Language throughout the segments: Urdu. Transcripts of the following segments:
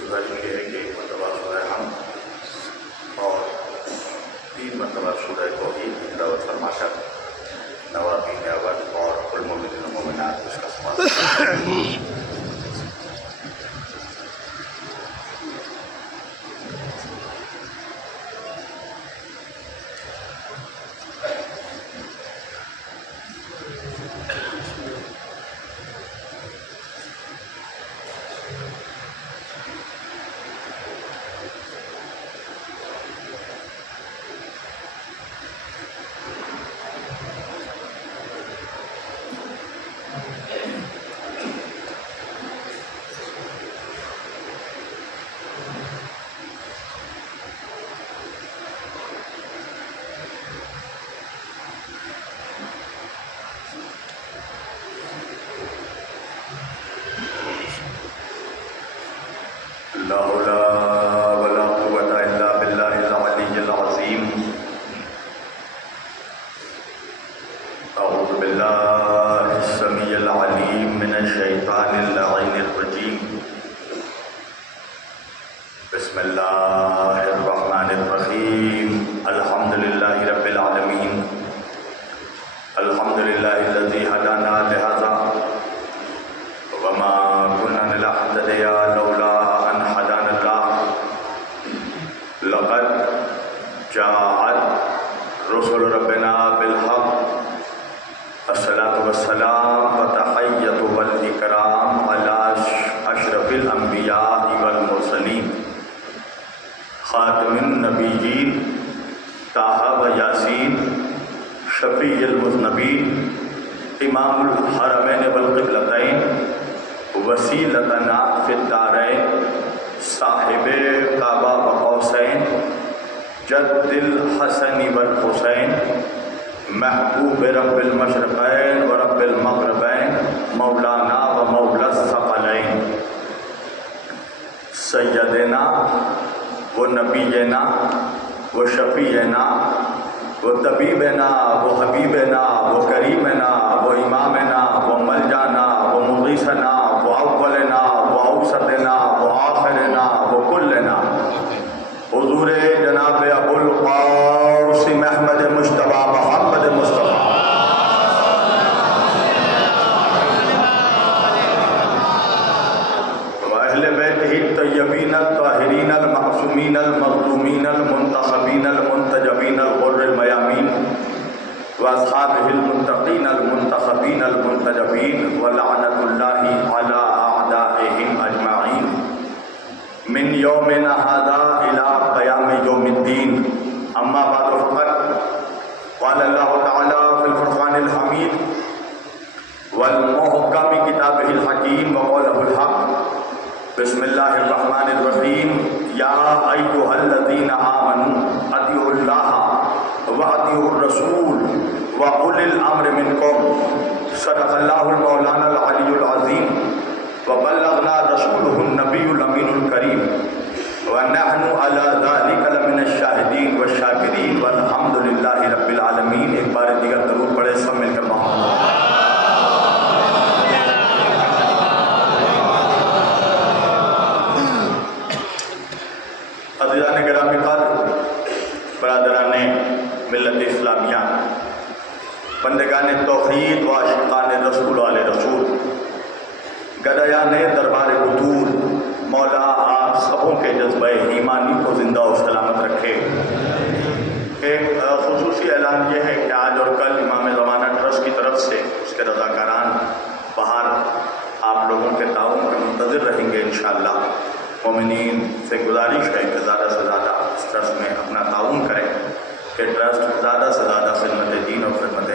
گزارش یہ ہے کہ ایک مرتبہ سورہ حمد اور 3 مرتبہ سورہ توحید کی تلاوت فرما کر نوابین اول اور المؤمنین والمؤمنات اس کا سماعت لا حول ولا قوة إلا بالله العلي العظيم. أعوذ بالله السميع العليم من الشيطان اللعين الرجيم. بسم الله الرحمن الرحيم. الحمد لله رب العالمين. الحمد لله الذي هدانا لهذا وما كنا لنهتدي لولا لقد جاءت رسل ربنا بالحق. الصلاة والسلام والتحية والإكرام على أشرف الأنبياء والمرسلين خاتم النبيين طه وياسين شفيع المذنبين إمام الحرمين والقبلتين وسيلتنا في الدارين صاحب کعبہ و قوسین جد الحسن والحسین محبوب رب المشرقین و رب المغربین مولانا و مولا الثقلین سیدنا و نبینا و شفیعنا و طبیبنا و حبیبنا و کریمنا و امامنا و ملجانا و مغیثنا و اولنا و اوسطنا و آخرنا و کلنا حضور جناب ابو القاسم احمد مجتبی محمد مصطفیٰ و اہل بیتہ الطیبین الطاہرین المعصومین المظلومین المنتخبین المنتجبین الغر المیامین واصحابہ المتقین المنتخبین المنتجبین ولعنۃ اللہ علی اعدائہم اجمعین من یومنا ھذا الی قیام یوم الدین. اما بعد فقط قال اللہ تعالی فی الفرقان الحمید والمحکم کتابہ الحکیم وقولہ الحق. بسم اللہ الرحمن الرحیم. یا ایھا الذین آمنوا اطیعوا اللہ واطیعوا الرسول واولی الامر منکم. صدق اللہ المولانا العلی العظیم وبلغنا رسولہ النبی الامین الکریم ونحن علی ذلک لمن الشاہدین والشاکرین والحمد للہ رب العالمین. ایک بار دیگر درود پڑھے سب مل کر محمد. عزیزان گرامی قدر، برادران ملت اسلامیہ، بندگان توحید و عاشقان رسول علیہ رسول، گدایان دربار حضور، مولا آپ سبوں کے جذبہ ایمانی کو زندہ و سلامت رکھے. ایک خصوصی اعلان یہ ہے کہ آج اور کل امام زمانہ ٹرسٹ کی طرف سے اس کے رضاکاران باہر آپ لوگوں کے تعاون کے منتظر رہیں گے انشاءاللہ. مومنین سے گزارش ہے کہ زیادہ سے زیادہ اس ٹرسٹ میں اپنا تعاون کریں کہ ٹرسٹ زیادہ سے زیادہ خدمت دین اور خدمت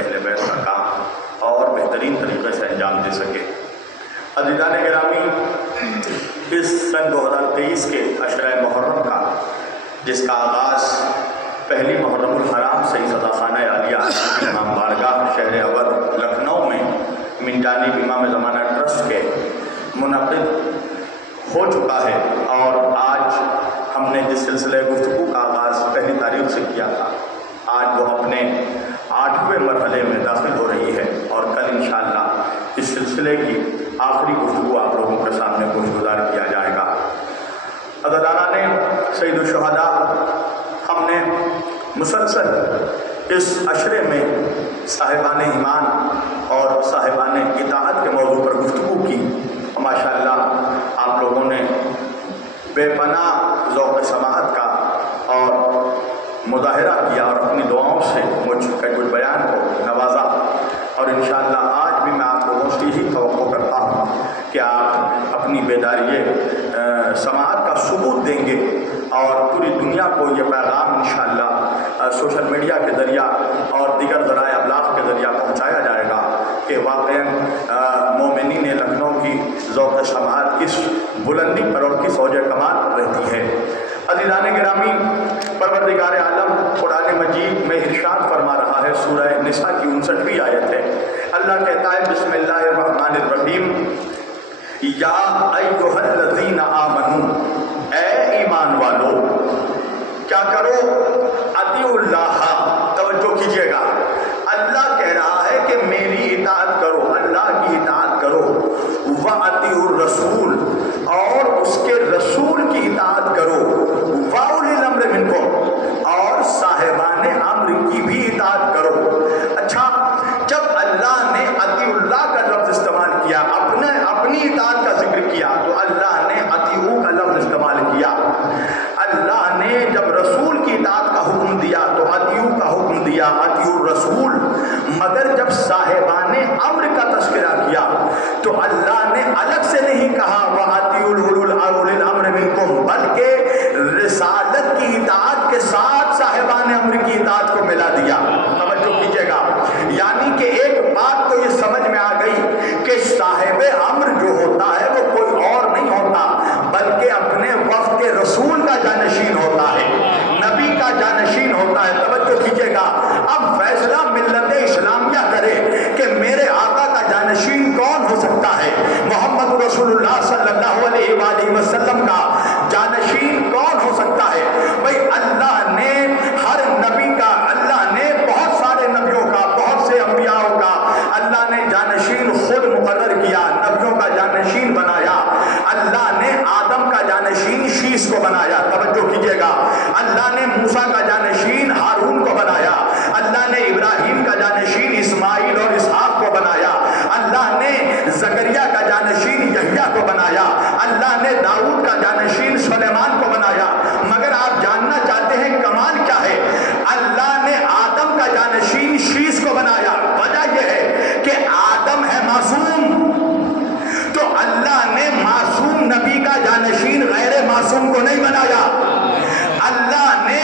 دے سکے۔ عزیزان گرامی، اس سن 2023 کے عشرہ محرم کا جس کا آغاز پہلی محرم الحرام سے صدا خانہ عالیہ امام بارگاہ شہر اودھ لکھنؤ میں من جانب امام زمانہ ٹرسٹ کے منعقد ہو چکا ہے، اور آج ہم نے جس سلسلے گفتگو کا آغاز پہلی تاریخ سے کیا تھا، آج وہ اپنے 8ویں مرحلے میں داخل ہو رہی ہے، اور کل انشاءاللہ اس سلسلے کی آخری گفتگو آپ لوگوں کے سامنے گوشگزار کیا جائے گا۔ عزیزان سید الشہداء، ہم نے مسلسل اس عشرے میں صاحبان ایمان اور صاحبان اطاعت کے موضوع پر گفتگو کی۔ ماشاءاللہ آپ لوگوں نے بے پناہ ذوق سماعت کا اور مظاہرہ کیا، اور اپنی دعاؤں سے مجھ کے کچھ بیان کو نوازا، اور انشاءاللہ آج بھی میں آپ لوگوں سے یہی توقع کرتا ہوں کہ آپ اپنی بیداری سماعت کا ثبوت دیں گے، اور پوری دنیا کو یہ پیغام انشاءاللہ سوشل میڈیا کے ذریعہ اور دیگر ذرائع ابلاغ کے ذریعہ پہنچایا جائے گا کہ واقعاً مومنین لکھنؤ کی ذوق سماعت کس بلندی پر اور کس اوج کمال پر رہتی ہے۔ عزیزان گرامی، پروردگار عالم قرآن مجید میں ارشاد فرما رہا ہے، سورہ نساء کی 59ویں آیت ہے۔ اللہ کہتا ہے بسم اللہ الرحمن الرحیم، یا ایھا الذین آمنوا، اے ایمان والو، کیا کرو؟ اطیعوا اللہ، توجہ کیجیے گا، اللہ کہہ رہا ہے کہ میری اطاعت کرو، اللہ کی اطاعت کرو، وَأَطِیعُوا الرَّسُولَ، اور اس کے رسول کی اطاعت کرو، وَأُولِي الْأَمْرِ مِنکُم، اور صاحبان امر کی بھی اطاعت کرو۔ اچھا، جب اللہ نے اطیعوا اللہ کا لفظ استعمال کیا، اپنی اطاعت کا ذکر کیا، تو اللہ نے اطیعوا کا لفظ استعمال کیا۔ اللہ نے جب رسول کی اطاعت کا حکم دیا تو اطیعوا کا حکم دیا، اطیعوا الرسول، مگر جب صاحبان امر کا تذکرہ کیا تو اللہ نے الگ سے نہیں کہا وَأَطِیعُوا أُولِي الْأَمْرِ مِنکُم، بلکہ رسالت کی اطاعت کے ساتھ صاحبان امر کی اطاعت کو ملا دیا۔ توجہ کیجیے گا، یعنی کہ ایک بات تو یہ سمجھ میں آ گئی کہ صاحب امر جو ہوتا ہے وہ کوئی اور نہیں ہوتا بلکہ اپنے وقت کے رسول کا جانشین ہوتا ہے، نبی کا جانشین ہوتا ہے۔ توجہ کیجیے گا، اب فیصلہ ملت اسلامیہ کرے کہ میرے آقا کا جانشین کون ہو سکتا ہے، محمد رسول اللہ صلی اللہ علیہ وآلہ وسلم کا جانشین کون ہو سکتا ہے؟ بھئی اللہ نے ہر نبی کا، اللہ نے بہت سارے نبیوں کا، بہت سے انبیاء کا اللہ نے جانشین خود مقرر کیا، نبیوں کا جانشین بنایا۔ اللہ نے آدم کا جانشین شیش کو بنایا، توجہ کیجیے گا، اللہ نے موسیٰ کا جانشین ہارون کو بنایا، اللہ نے ابراہیم کا جانشین اسماعیل اور اسحاق کو بنایا، اللہ نے زکریا کا جانشین یحییٰ کو بنایا، اللہ نے داؤد کا جانشین سلیمان کو بنایا۔ مگر آپ جاننا چاہتے ہیں کمال کیا ہے؟ اللہ نے آدم کا جانشین شیش کو بنایا۔ وجہ یہ ہے کہ آدم ہے معصوم، تو اللہ نے معصوم نبی کا جانشین غیر معصوم کو نہیں بنایا۔ اللہ نے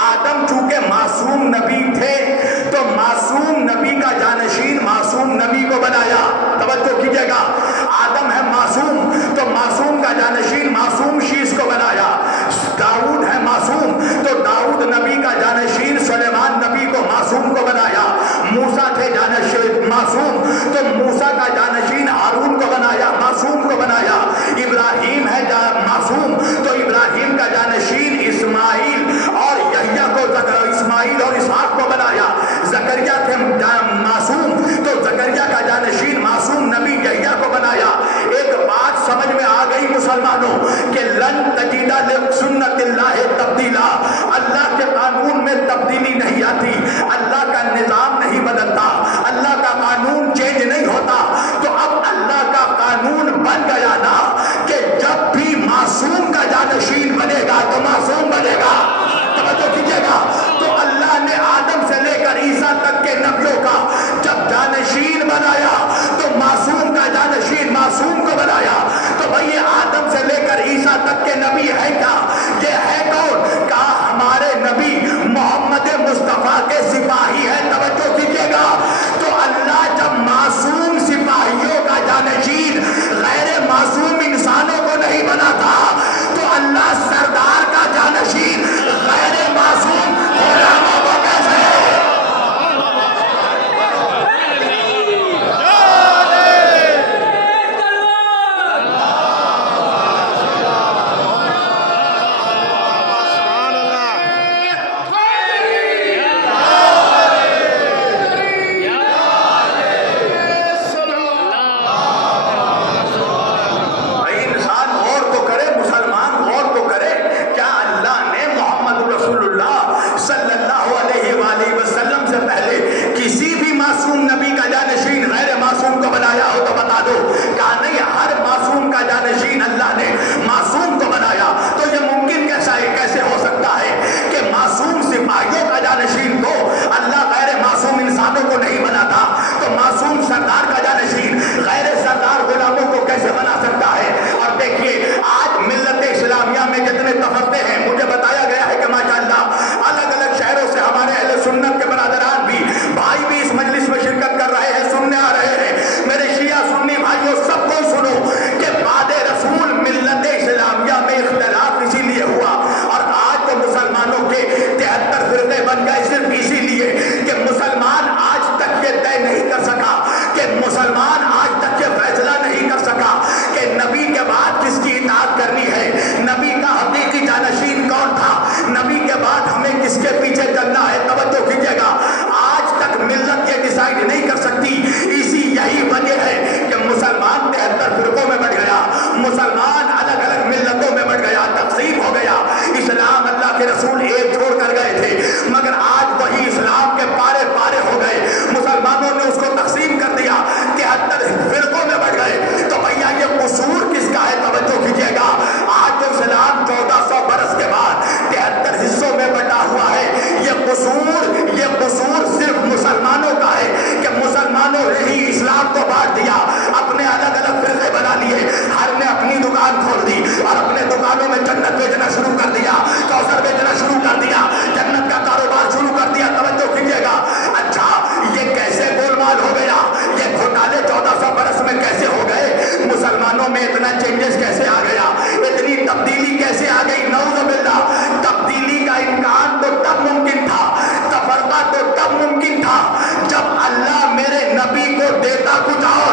آدم چونکہ معصوم نبی تھے تو معصوم نبی کا جانشین معصوم نبی کو بنایا۔ توجہ کیجیے گا، آدم ہے معصوم تو معصوم کا جانشین معصوم شیش کو بنایا۔ داؤد ہے معصوم تو داؤد نبی کا جانشین سلیمان نبی کو معصوم کو بنایا۔ موسیٰ تھے جانشین معصوم تو موسیٰ کا جانشین ہارون کو بنایا، معصوم کو بنایا۔ ابراہیم ہے معصوم تو ابراہیم کا جانشین اسماعیل اور یحییٰ کو، اسماعیل اور اسحاق کو بنایا۔ زکریا تھے معصوم تو زکریا کا جانشین معصوم نبی یحییٰ کو بنایا۔ ایک بات سمجھ میں آ گئی مسلمانوں کہ لن تجد لسنت اللہ تبدیلا، اللہ کے قانون میں تبدیلی نہیں آتی، اللہ کا نظام نہیں بدلتا، اللہ کا قانون چینج نہیں ہوتا۔ تو اب اللہ کا قانون بن گیا نا کہ جب بھی معصوم کا جانشین بنے گا تو معصوم بنے گا۔ توجہ کیجیے گا، تو اللہ نے آدم سے لے کر عیسیٰ تک کے نبیوں کا جب جانشین بنایا تو معصوم کا جانشین معصوم کو بنایا۔ تو بھئی یہ آدم سے لے کر عیسیٰ تک کے نبی ہے کیا؟ یہ ہے کون؟ کہا ہمارے نبی محمد مصطفیٰ کے سپاہی ہیں۔ توجہ کیجیے گا، تو اللہ جب معصوم سپاہیوں کا کو بانٹ دیا، اپنے الگ الگ فرقے بنا لیے، ہر نے اپنی دکان کھول دی اور اپنے دکانوں میں جنت بیچنا شروع کر دیا، کوثر بیچنا شروع کر دیا، جنت کا کاروبار شروع کر دیا۔ توجہ کیجیے گا، اچھا یہ کیسے گول مال ہو گیا؟ یہ گھوٹالے 1400 برس میں کیسے ہو گئے؟ مسلمانوں میں اتنا چینجز کیسے آ گیا؟ اتنی تبدیلی کیسے آ گئی؟ نعوذ باللہ۔ تبدیلی کا امکان تو تب ممکن تھا، تفرقہ تو تب ممکن تھا جب اللہ میرے نبی کو دیتا کچھ اور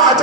5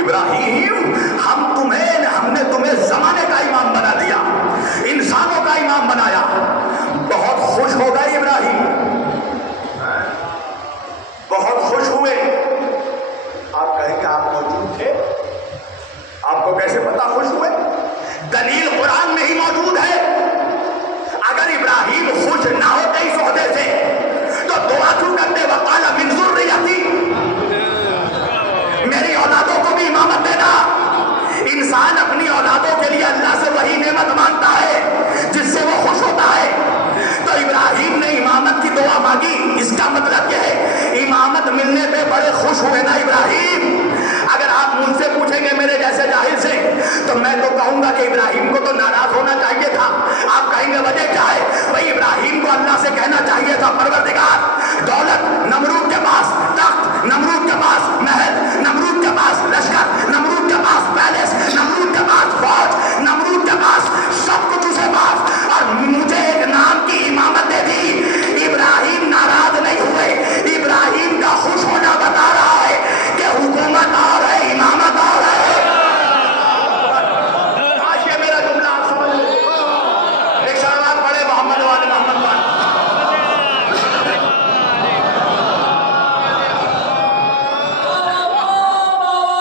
ابراہیم ہم نے تمہیں زمانے کا امام بنا دیا، انسانوں کا امام بنایا۔ بہت خوش ہو گئے ابراہیم، بہت خوش ہوئے۔ آپ کہیں کہ آپ موجود تھے، آپ کو کیسے پتا خوش ہوئے؟ دلیل قرآن میں ہی موجود ہے۔ اگر ابراہیم خوش نہ ہوتے اس عہدے سے تو دعا کیوں کرتے؟ وقال من ذریتی، میری اولادوں کو بھی امامت دینا۔ انسان اپنی اولادوں کے لیے اللہ سے وہی نعمت مانگتا ہے جس سے وہ خوش ہوتا ہے۔ تو ابراہیم نے امامت کی دعا مانگی، اس کا مطلب یہ ہے امامت ملنے پہ بڑے خوش ہوئے نا ابراہیم۔ اگر آپ مجھ سے پوچھیں گے میرے جیسے جاہل سے تو میں تو کہوں گا کہ ابراہیم کو تو ناراض ہونا چاہیے تھا۔ آپ کہیں گے وجہ کیا ہے؟ بھائی ابراہیم کو اللہ سے کہنا چاہیے تھا پروردگار دولت نمرود کے پاس، تخت نمرود کے پاس، محل نمرود کے پاس، لشکر نمرود کے پاس، پیلس نمرود کے پاس، فوج نمرود کے پاس، سب کچھ اسے پاس، اور مجھے ایک نام کی امامت دے دی۔ ابراہیم ناراض نہیں ہوئے، ابراہیم کا خوش ہونا بتا رہا ہے کہ حکومت اور ہے، امامت اور ہے۔ کاش یہ میرا جملہ آپ سمجھ لیں۔ ایک شروعات پڑھے محمد والے محمد والے۔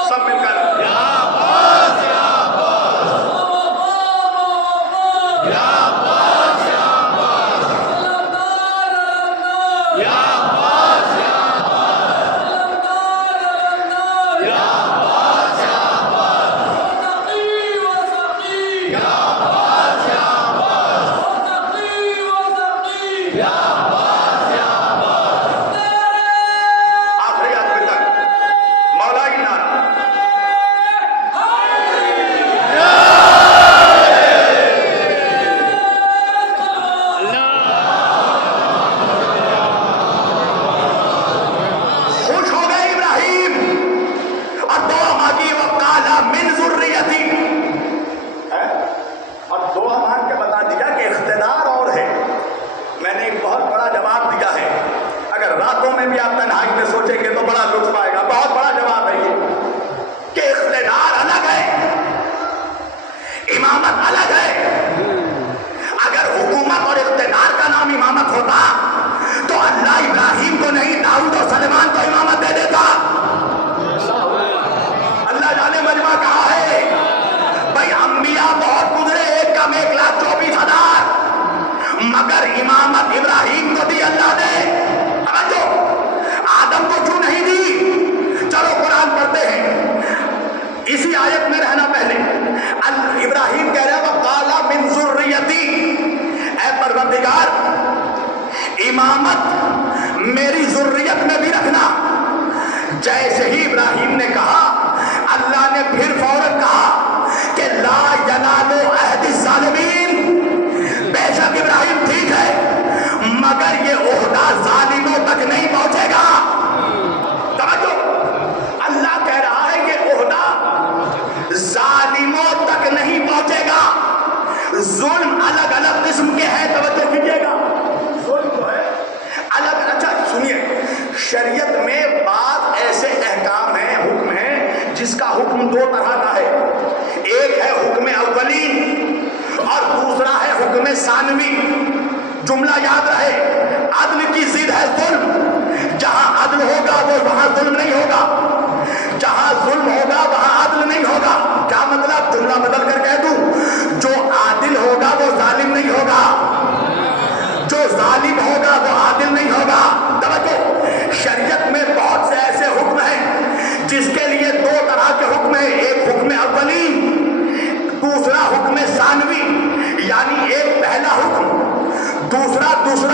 سب مل کر آخری آدمی تک مولا کی نعرہ۔ خوش ہو گئے ابراہیم اور دعا مانگی، وقال من ذریتی، اور دعا مانگ کے بتا دیا کہ اقتدار اور ہے۔ میں نے ایک بہت بڑا جواب دیا ہے، اگر راتوں میں بھی آپ تنہائی میں سوچیں گے تو بڑا لطف آئے گا۔ بہت بڑا جواب ہے یہ کہ اقتدار الگ ہے، امامت الگ ہے۔ اگر حکومت اور اقتدار کا نام امامت ہوتا تو اللہ ابراہیم کو نہیں داؤد اور سلیمان کو امامت دے دیتا۔ اللہ جانے مجمع کہا ہے بھائی انبیاء بہت گزرے، ایک کم 1,24,000، مگر امامت ابراہیم کو دی اللہ نے۔ سمجھو آدم کو کیوں نہیں دی؟ چلو قرآن پڑھتے ہیں، اسی آیت میں رہنا پہلے ابراہیم کہہ رہے وقال من ذریتی، اے پروردگار امامت میری ذریت میں بھی رکھنا۔ جیسے ہی ابراہیم نے کہا اللہ نے پھر فوراً کہا کہ لا ینال عہد الظالمین، بے شک ابراہیم ٹھیک ہے مگر یہ عہدہ ظالموں تک نہیں پہنچے گا۔ توجہ، اللہ کہہ رہا ہے کہ عہدہ ظالموں تک نہیں پہنچے گا۔ ظلم الگ الگ قسم کے ہیں، توجہ کیجیے گا۔ ظلم جو ہے الگ، اچھا سنیے، شریعت میں بعض ایسے احکام ہیں، حکم ہیں جس کا حکم دو طرح کا ہے۔ ایک ہے حکم اولی اور دوسرا ہے حکم ثانوی۔ جملہ یاد رہے، عدل کی ضد ہے ظلم۔ جہاں عدل ہوگا وہ وہاں ظلم نہیں ہوگا، جہاں ظلم ہوگا وہاں عدل نہیں ہوگا۔ کیا مطلب؟ جملہ بدل کر کہہ دوں، جو عادل ہوگا وہ ظالم نہیں ہوگا، جو ظالم ہوگا وہ عادل نہیں ہوگا۔ توجہ، شریعت میں بہت سے ایسے حکم ہیں جس کے لیے دو طرح کے حکم ہیں، ایک حکم اولی، دوسرا حکم ثانوی، یعنی ایک پہلا حکم دوسرا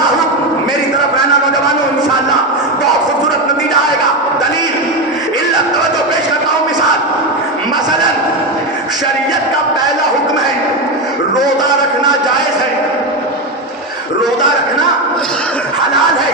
حکم۔ میری طرف رہنا نوجوانوں، انشاءاللہ بہت خوبصورت نتیجہ آئے گا۔ دلیل علت توجہ پیش کرتا ہوں، مثلا شریعت کا پہلا حکم ہے روزہ رکھنا جائز ہے، روزہ رکھنا حلال ہے،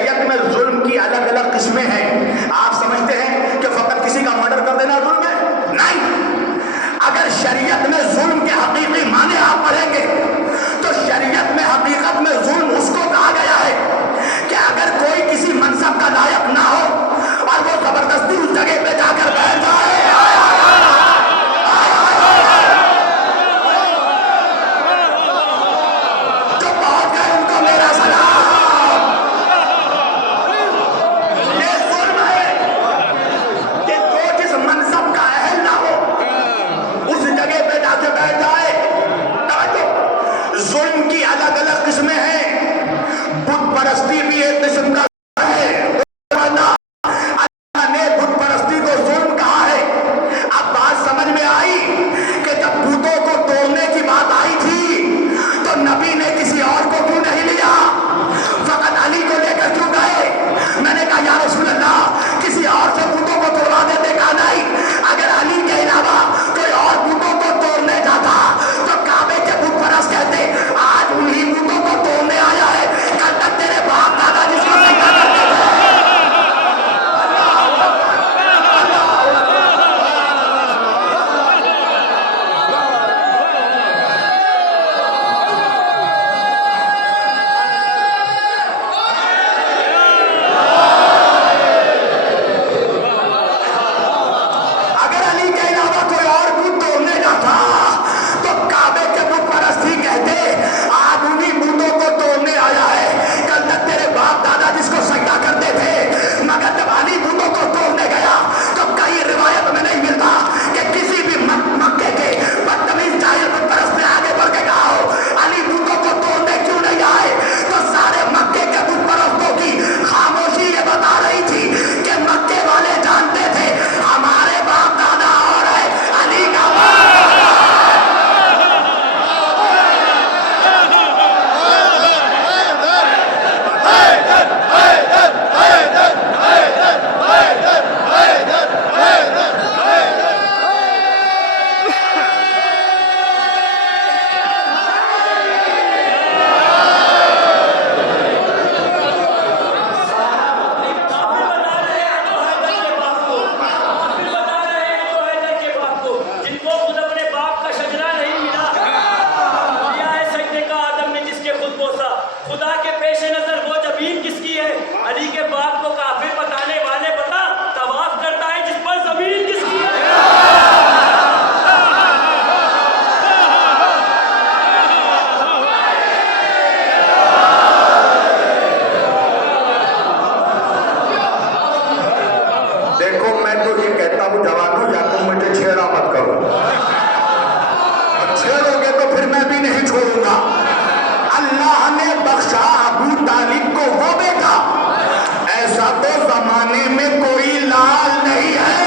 شریعت میں ظلم کی الگ الگ قسمیں ہیں. آپ سمجھتے ہیں کہ فقط کسی کا مرڈر کر دینا ظلم ہے؟ نہیں. اگر شریعت میں ظلم کے حقیقی معنی آپ پڑھیں گے تو شریعت میں حقیقت میں ظلم اس کو کہا گیا ہے کہ اگر کوئی کسی منصب کا لائق نہ ہو اور وہ زبردستی اس جگہ پہ جا کر بیٹھ جائے جو پہنچ گئے ان کو میرا سلام. یہ ظلم ہے کہ وہ جس منصب کا اہل نہ ہو اس جگہ پہ جا کے بیٹھ جائے. توجہ، ظلم کی الگ الگ قسمیں ہیں. بت پرستی بھی ایک قسم کا ہے. اللہ نے بت پرستی کو ظلم کہا ہے. اب بات سمجھ میں آئی کہ جب بتوں کو توڑنے کی بات آئی تھی تو نبی نے کسی اور کو کیوں نہیں لیا؟ فقط علی کو لے کر کیوں گئے؟ میں نے کہا یا رسول اللہ کسی اور سے بتوں کو توڑوا دیتے. کہا نہیں، اگر علی کے علاوہ کوئی اور بتوں کو توڑنے جاتا تو کعبے کے بت پرست کہتے آج انہی بتوں کو توڑنے آیا ہے، کل تک تیرے باپ دادا جس کو سجدہ کرتے تھے. اگر علی کے علاوہ کوئی اور بت توڑنے جاتا تو کعبے کے بت پرست ہی کہتے آج انہی بتوں کو توڑنے آیا ہے، کل تک تیرے باپ دادا جس کو سجدہ کرتے تھے. مگر جب علی بتوں کو توڑنے گیا تو کہیں روایت میں نہیں ملتا کہ کسی بھی مکے کے بدتمیز جاہل بت پرست نے آگے بڑھ کے کہا ہو علی بتوں کو توڑنے کیوں نہیں آئے. تو سارے مکے کے بت پرستوں کی خاموشی یہ بتا رہی تھی کہ مکے والے جانتے تھے ہمارے باپ دادا اور ہے علی کا باپ. جن کو خود اپنے باپ کا شجرا نہیں ملا، لیا ہے سجدے کا آدم نے جس کے خود بوسا. خدا کے پیش نظر وہ زمین کس کی ہے؟ علی کے باپ کو کافر بتانے والے بتا طواف کرتا ہے جس پر زمین کس کی ہے؟ دیکھو میں تو یہ کہتا ہوں جوانوں یا تم مجھے چھیڑا مت کرو، اور چھیڑو گے تو پھر میں بھی نہیں چھوڑوں گا. اللہ نے بخشا ابو طالب کو وہ بیٹا، ایسا تو زمانے میں کوئی لال نہیں ہے.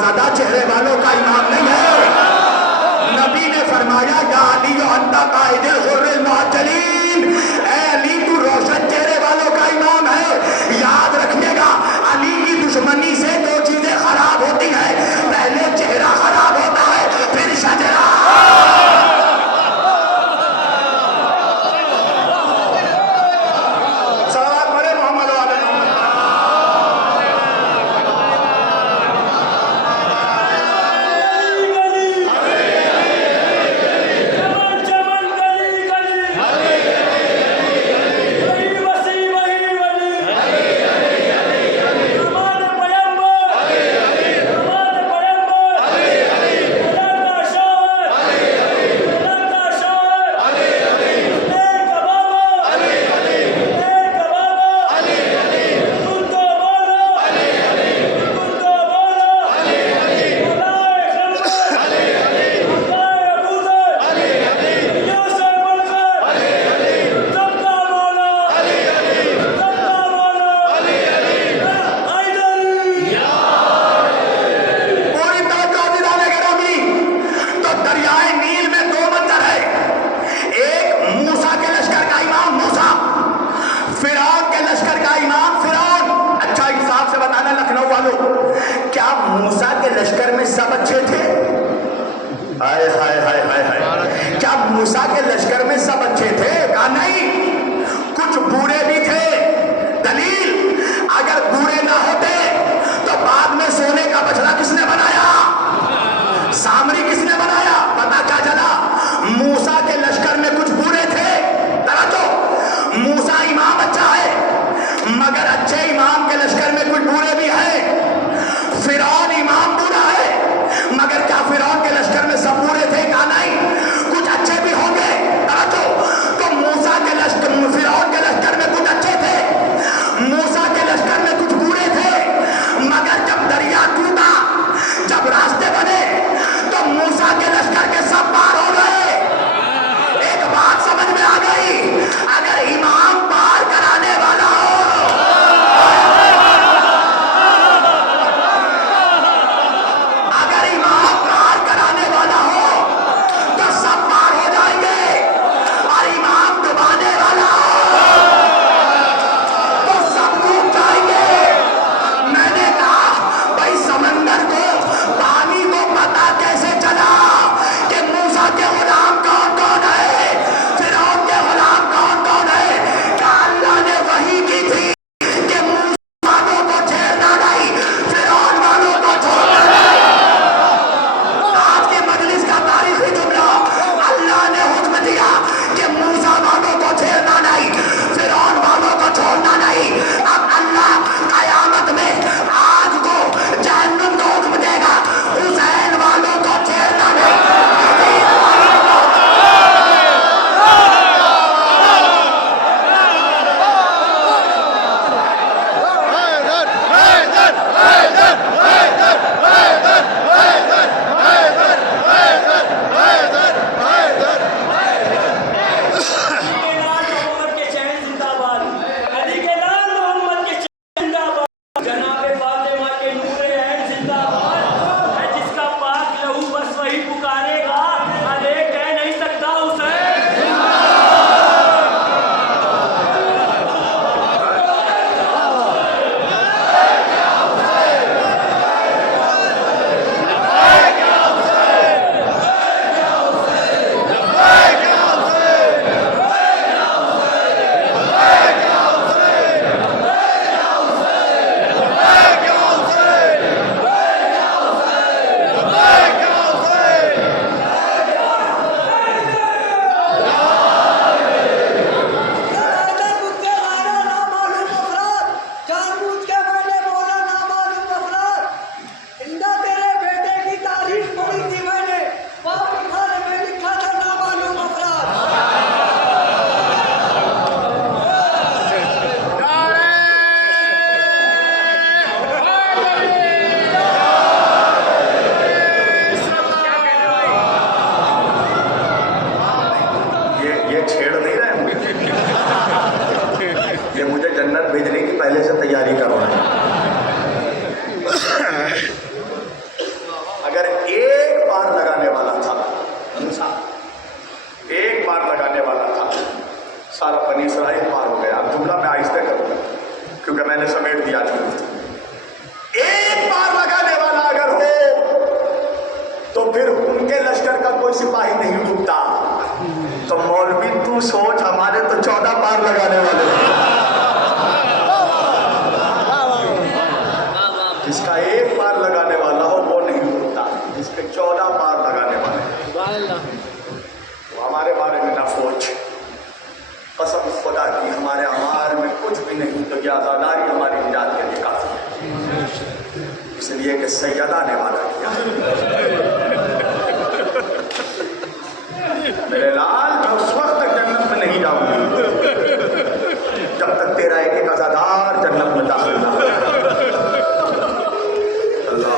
زردہ چہرے والوں کا امام نہیں ہے. نبی نے فرمایا یا علی انت قائد غر المعجلین، اے علی تو روشن چہرے والوں کا امام ہے. یاد رکھیے گا علی کی دشمنی سے دو چیزیں خراب ہوتی ہیں، پہلے چہرہ خراب ہوتا ہے پھر شجرہ. صلوات پڑھے محمد و آل محمد. کیا موسیٰ کے لشکر میں سب اچھے تھے؟ ہائے ہائے ہائے ہائے ہائے. کیا موسیٰ کے لشکر میں سب اچھے تھے؟ کہا نہیں، کچھ برے بھی تھے. دلیل، اگر برے نہ ہوتے تو بعد میں سونے کا بچڑا کس نے بنایا؟ سامری کس نے بنایا؟ پتہ کیا چلا؟ موسیٰ کے لشکر میں کچھ برے تھے. توجہ، موسیٰ امام اچھا ہے مگر اچھے امام کے لشکر میں کچھ برے بھی ہیں. فرعون امام برا ہے مگر کیا فرعون کے لشکر میں سب برے تھے؟ کہا نہیں، کچھ اچھے بھی ہوں گے. توجہ، تو موسیٰ کے لشکر فرعون کے لشکر میں کہ میں نے سمیٹ دیا تھا. ایک بار لگانے والا اگر ہو تو پھر ان کے لشکر کا کوئی سپاہی نہیں ڈوبتا. تو مولوی تو سوچ, ہمارے تو 14 بار لگانے والے ہیں. جس کا ایک بار لگانے والا ہو وہ نہیں ڈوبتا, جس کے 14 بار لگانے والے ہیں. ہمارے بارے میں نہ سوچ, قسم خدا کی ہمارے اعمال میں کچھ بھی نہیں, تو یہ آزاداری ہماری نجات کے لیے کافی ہے, اس لیے کہ سیدہ نے وعدہ کیا. میرے لال, میں اس وقت تک جنت میں نہیں جاؤں گی جب تک تیرا ایک ایک عزادار جنت میں داخل نہ ہو. اللہ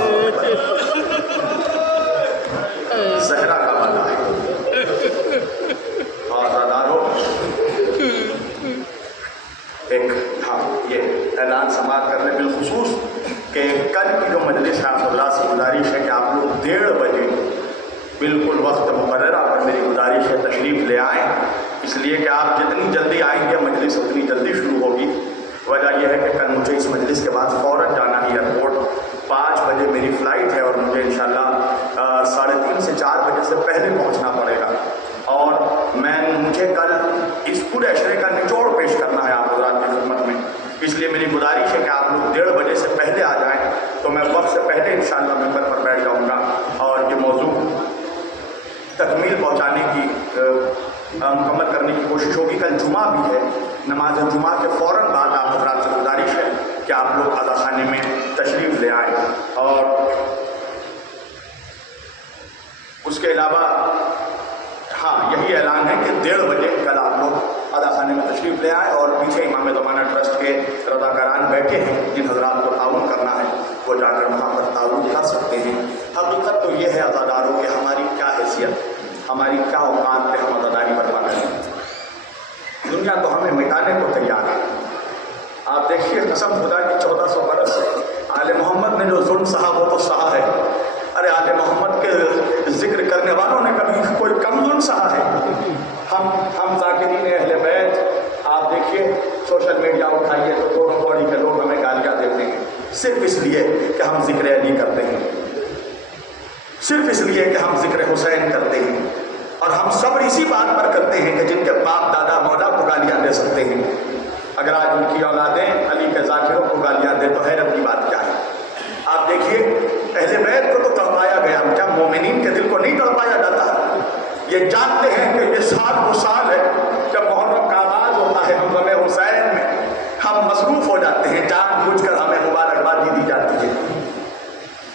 زہرا کا وعدہ ہے. عزادارو, ایک یہ اعلان سماعت کرنے بالخصوص کہ کل کی جو مجلس آپ اللہ سے گزارش ہے کہ آپ لوگ 1:30 بجے بالکل وقت مقررہ پر میری گزارش ہے تشریف لے آئیں, اس لیے کہ آپ جتنی جلدی آئیں گے مجلس اتنی جلدی شروع ہوگی. وجہ یہ ہے کہ کل مجھے اس مجلس کے بعد فوراً جانا ہے ایئرپورٹ. 5 بجے میری فلائٹ ہے اور مجھے انشاءاللہ 3:30 سے 4 بجے سے پہلے پہنچنا پڑے گا. اور مجھے کل اس پورے اشرے کا نچوڑ پیش کرنا ہے آپ حضرات کی خدمت میں, اس لیے میری گزارش ہے کہ آپ لوگ 1:30 بجے سے پہلے آ جائیں تو میں وقت سے پہلے انشاءاللہ ممبر پر بیٹھ جاؤں گا اور یہ موضوع تکمیل پہنچانے کی مکمل کرنے کی کوشش ہوگی. کل جمعہ بھی ہے, نماز جمعہ کے فوراً بعد آپ حضرات سے گزارش ہے کہ آپ لوگ عزا خانے میں تشریف لے آئیں. اور اس کے علاوہ یہی اعلان ہے کہ 1:30 بجے کل آپ لوگ عزا خانے میں تشریف لے آئیں, اور پیچھے امام زمانہ ٹرسٹ کے رضاکاران بیٹھے ہیں, جن حضرات کو تعاون کرنا ہے وہ جا کر وہاں پر تعاون کر سکتے ہیں. حقیقت تو یہ ہے عزاداروں کہ ہماری کیا حیثیت, ہماری کیا اوقات پہ ہم عزاداری برپا کریں. دنیا تو ہمیں مٹانے کو تیار ہے. آپ دیکھیے, قسم خدا کی 1400 برس آل محمد نے جو ظلم سہا وہ تو سہا ہے. ارے آل محمد کے ذکر کرنے والوں نے کبھی کوئی کم ظلم سہا ہے؟ ہم ذاکرین اہل بیت, آپ دیکھیے سوشل میڈیا اٹھائیے تو دونوں کوڑی کے لوگ ہمیں گالیاں دیتے ہیں, صرف اس لیے کہ ہم ذکر علی کرتے ہیں, صرف اس لیے کہ ہم ذکر حسین کرتے ہیں. اور ہم صبر اسی بات پر کرتے ہیں کہ جن کے باپ دادا مولا کو گالیاں دے سکتے ہیں, اگر آج ان کی اولادیں علی کے ذاکروں کو گالیاں دیں تو حیرت کی بات کیا ہے. آپ دیکھیے, اہل بیت کو تو تڑپایا گیا, کیا مومنین کے دل کو نہیں تڑپایا جاتا؟ یہ جانتے ہیں کہ یہ سال وہ سال ہے جب محرم کا آغاز ہوتا ہے, ہم غم حسین میں ہم مصروف ہو جاتے ہیں, جان بوجھ کر ہمیں مبارکبادی دی جاتی ہے,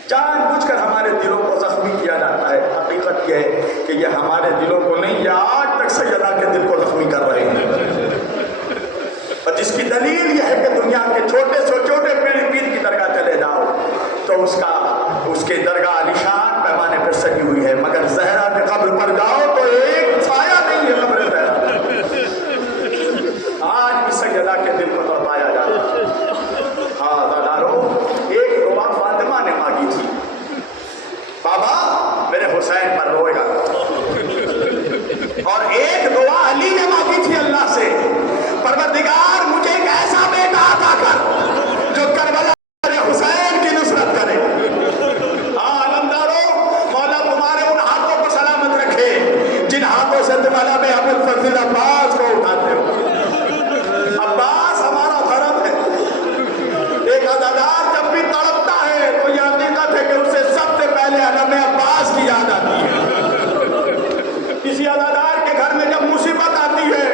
جان بوجھ کر ہمارے دلوں کو زخمی کیا جاتا ہے. حقیقت یہ ہے کہ یہ ہمارے دلوں کو نہیں, یہ آج تک سیدہ کے دل کو زخمی کر رہے ہیں. اور جس کی دلیل یہ ہے کہ دنیا کے چھوٹے سے چھوٹے پیر کی درگاہ چلے جاؤ تو اس کے درگاہ عالیشان پیمانے پر سجی ہوئی ہے, مگر زہرا کے قبر پر جاؤ تو ایک سایہ نہیں ہے قبر زہرا. آج بھی سیدہ کے دل کو تڑپایا جاتا ہے. عزادارو, ایک دعا فاطمہ نے مانگی تھی, بابا میرے حسین پر روئے گا, اور ایک دعا علی نے مانگی تھی اللہ سے, پروردگار مجھے ایک ایسا بیٹا عطا کر جو کربلا میرے حسین کی نصرت کرے. عالمدارو, مولا تمہارے ان ہاتھوں کو سلامت رکھے جن ہاتھوں سے تم علم ابو الفضل عباس کو اٹھاتے ہو. عباس ہمارا دھرم ہے. ایک عزادار جب بھی تڑپتا ہے تو یہ حقیقت ہے کہ اسے سب سے پہلے علم عباس کی یاد آتی ہے. کسی عزادار کے گھر میں جب مصیبت آتی ہے,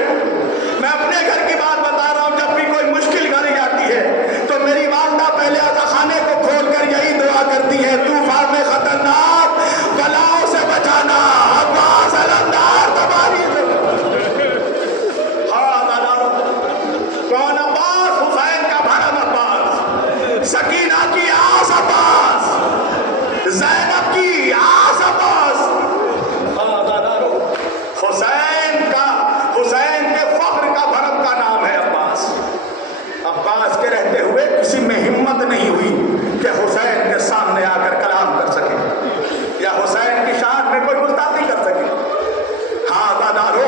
میں اپنے گھر کی بات بتا رہا ہوں, جب بھی کوئی مشکل گھڑی آتی ہے تو میری والدہ پہلے عزا خانے کو کھول کر یہی دعا کرتی ہے, طوفان میں خطرناک بلاؤں سے بچانا, عباس علمدار تمہاری. کون عباس؟ حسین کا بھرم عباس, سکینہ کی آس عباس, زینب کی آس عباس. حسین کے فخر کا بھرم کا نام ہے عباس. عباس کے رہتے ہوئے کسی میں ہمت نہیں ہوئی کہ حسین کے سامنے آ کر کلام کر سکے یا حسین کی شان میں کوئی گستاخی کر سکے. عزادارو,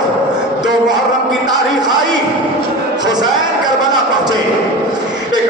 2 محرم کی تاریخ آئی, حسین کربلا پہنچے. ایک